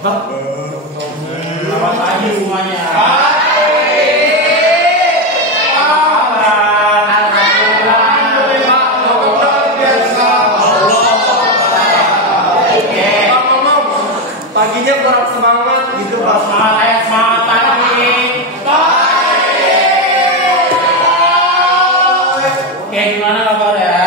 Selamat pagi semuanya. Paginya kurang semangat gitu Pak. Semangat pagi. Oke, gimana kabarnya?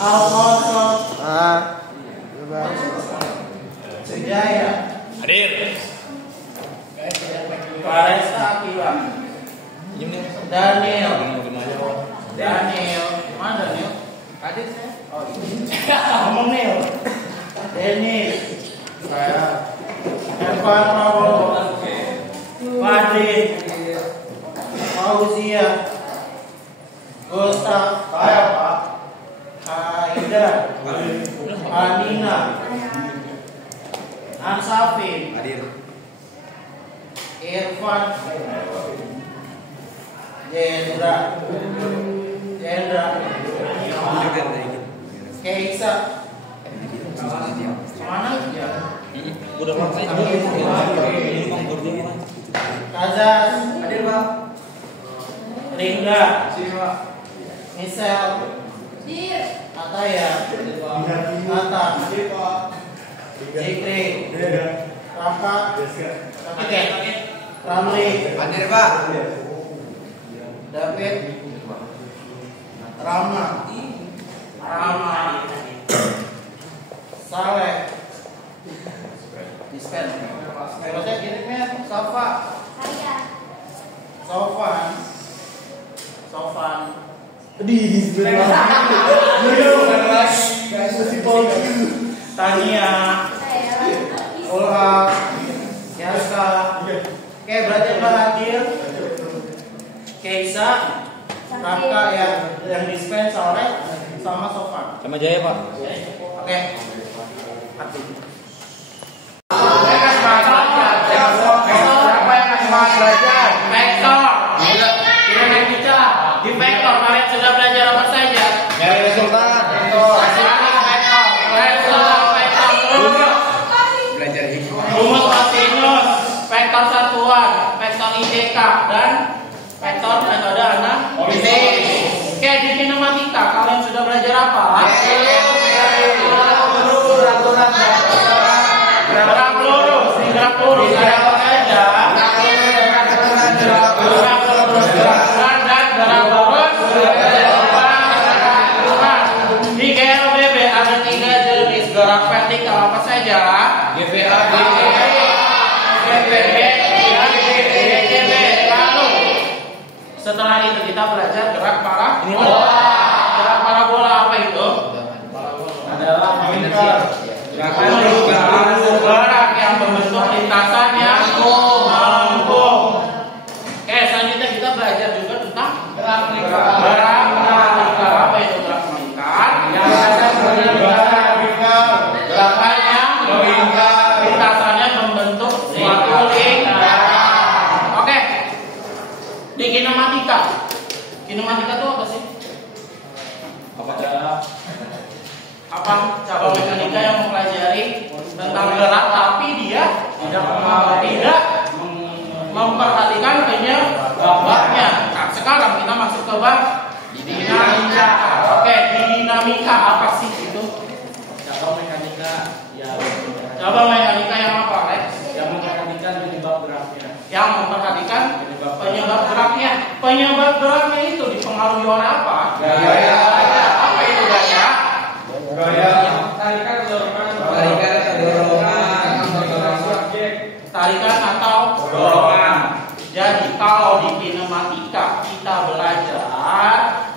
Alfonso Sejaya Hadir. Faresta Akiwa Daniel mana Daniel? Hadir saya? Oh iya ngomong Neo Denis saya Evan Prabowo Fadli Fauzia Gustav saya Pak Aida Anina Ansafin hadir. Irfan Jendra Keisa mana ya? Udah selesai. Kazas Hadir Pak. Linda Misel Ataya Nata Jikri Raka Ramli Hadir Pak. David Rama Saleh Dispen Terusnya kirimnya Safa Sofan Tania Olha Yaska Oke berarti udah hadir Keisa Raka yang dispen Saleh sama Sofan Sama Jaya, Pak. Oke mereka semangat belajar siapa yang semangat belajar? Vektor Kirim kita di vektor kalian sudah belajar apa saja? Dari resultan. Belajar Rumus kosinus, vektor satuan, vektor IJK dan vektor metode analisis. Oke, di kinematika kalian sudah belajar apa? Gerak lurus, gerak lurus, apa saja? Gerak lurus, gerak kanan dan gerak lurus. Di GLBB ada 3 jenis gerak vertikal apa saja? GVA, GPB, dan GCB. Lalu setelah itu kita belajar gerak parabola. Gerak parabola apa itu? Adalah gerak yang membentuk lintasan yang melengkung. Oke, selanjutnya kita belajar juga tentang gerak melingkar. Apa itu gerak melingkar? Gerakan yang lintasannya membentuk suatu lingkaran. Oke. Di kinematika itu apa sih? Apa cabang mekanika yang mempelajari tentang gerak tapi dia tidak memperhatikan penyebabnya. Nah, sekarang kita masuk ke bab dinamika. Oke, dinamika apa sih itu? Cabang mekanika yang apa, Alex? yang memperhatikan penyebab geraknya. Yang memperhatikan penyebab geraknya. Penyebab geraknya itu dipengaruhi oleh apa? Gaya. Apa itu gaya? Tarikan dorongan. Tarikan atau dorongan. Jadi kalau di kinematika kita belajar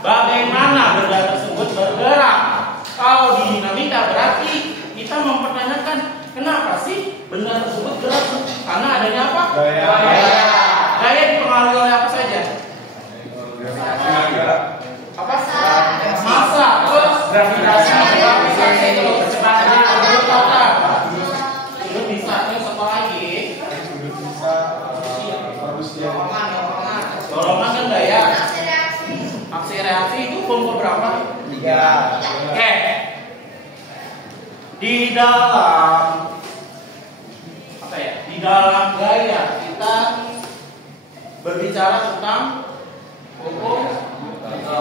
bagaimana benda tersebut bergerak. Kalau di dinamika benda tersebut gerak karena adanya apa? Gaya. Gaya dipengaruhi oleh apa saja? Apa? Massa, terus gravitasi itu kecepatan itu bisa terus apa lagi? Dorongan kan gaya. Aksi reaksi itu kelompok berapa? 3. Oke. Di dalam apa ya? Di dalam gaya kita berbicara tentang hukum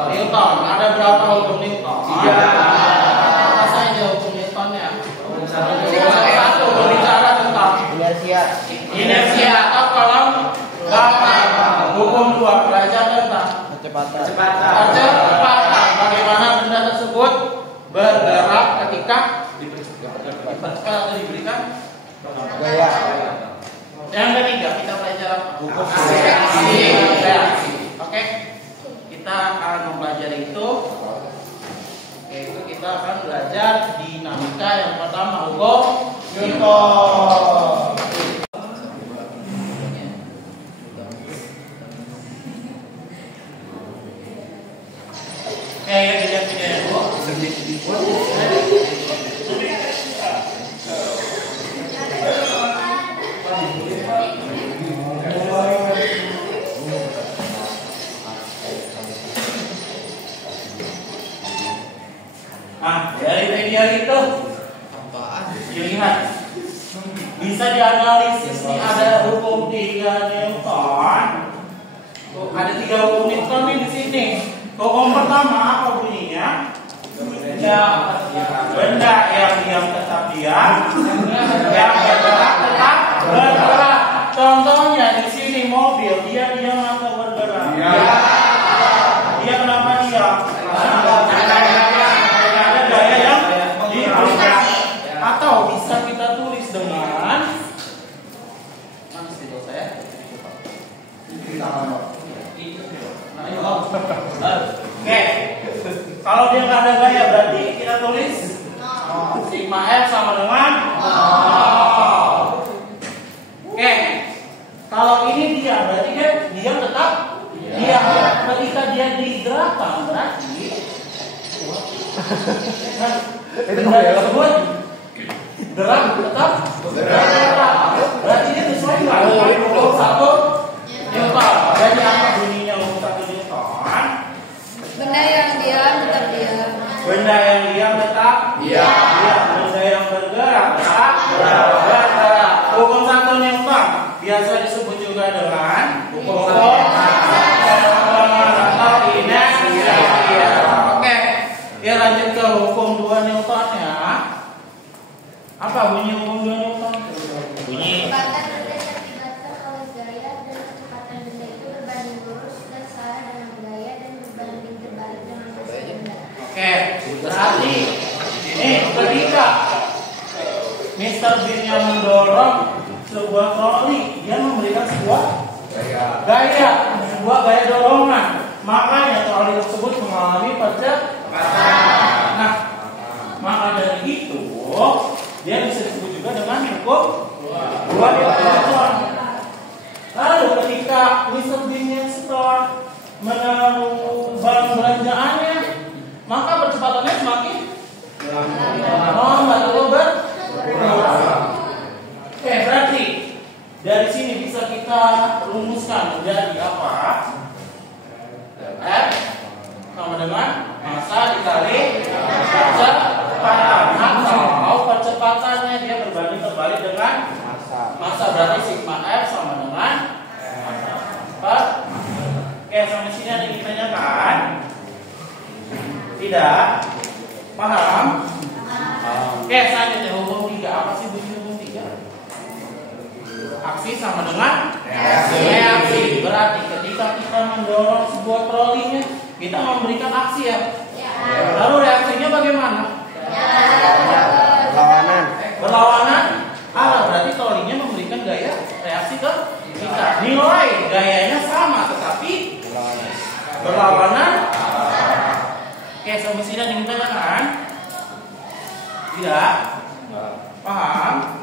Newton. Ada berapa hukum Newton? 3. Apa saja hukum Newtonnya? Satu berbicara tentang inersia atau kolom datar. Hukum 2 belajar tentang kecepatan. Bagaimana benda tersebut bergerak ketika diberikan Gaya. Yang ketiga kita belajar hukum reaksi. Oke, kita akan mempelajari itu. Yaitu kita akan belajar dinamika. Yang pertama hukum Newton. Ya dilihat Bu. Dari medial itu dilihat bisa dianalisis nih, ada hukum 3 Newton. Ada 3 hukum Newton nih di sini. Hukum pertama apa bunyinya? Benda yang diam tetap diam, yang bergerak tetap bergerak. Contohnya di sini mobil, dia diam atau bergerak? Dia kenapa diam? Ada gaya yang diberikan. Atau bisa kita tulis dengan mana sih saya? Oke, kalau dia nggak ada gaya berarti kita tulis sigma F sama dengan 0. Oke, kalau ini dia berarti dia tetap diam. Ketika dia digerakkan berarti benda tersebut gerak tetap bergerak. Berarti dia sesuai nggak dengan hukum 1 Newton? Jadi apa bunyinya hukum 1 Newton? Benda yang diam tetap diam. Benda yang diam tetap diam. Benda yang bergerak tetap bergerak. Hukum 1 Newton biasa disebut juga dengan hukum atau inersia. Oke, ya lanjut ke hukum 2 Newtonnya. Apa bunyi hukum 2 Newton? Bunyi Kecepatan benda diakibatkan oleh gaya dan kecepatan benda itu berbanding lurus dan searah dengan gaya dan berbanding terbalik dengan massa benda. Oke, berarti ini ketika Mr. Bean-nya mendorong sebuah troli, dia memberikan sebuah gaya, sebuah gaya dorongan. Makanya troli tersebut mengalami percepatan. Nah, maka dari itu dia bisa disebut juga dengan hukum 2 Newton. Lalu ketika Mr. Bean-nya setelah menaruh barang belanjaannya, maka percepatannya semakin lambat atau berkurang. Oke, berarti dari sini bisa kita rumuskan menjadi apa? F sama dengan massa dikali percepatan. Atau percepatannya dia berbanding terbalik dengan massa. Berarti sigma F sama dengan massa. Oke, sampai sini ada yang ditanyakan? Tidak? Paham? Oke, selanjutnya hukum 3. Apa sih bunyi hukum 3? Aksi sama dengan reaksi. Berarti ketika kita mendorong sebuah trolinya, kita memberikan aksi ya. Lalu reaksinya bagaimana? Berlawanan arah. Berarti trolinya memberikan gaya reaksi ke kita. Nilai gayanya sama tetapi berlawanan. Oke, sampai sini ada yang ditanyakan? Tidak? Paham?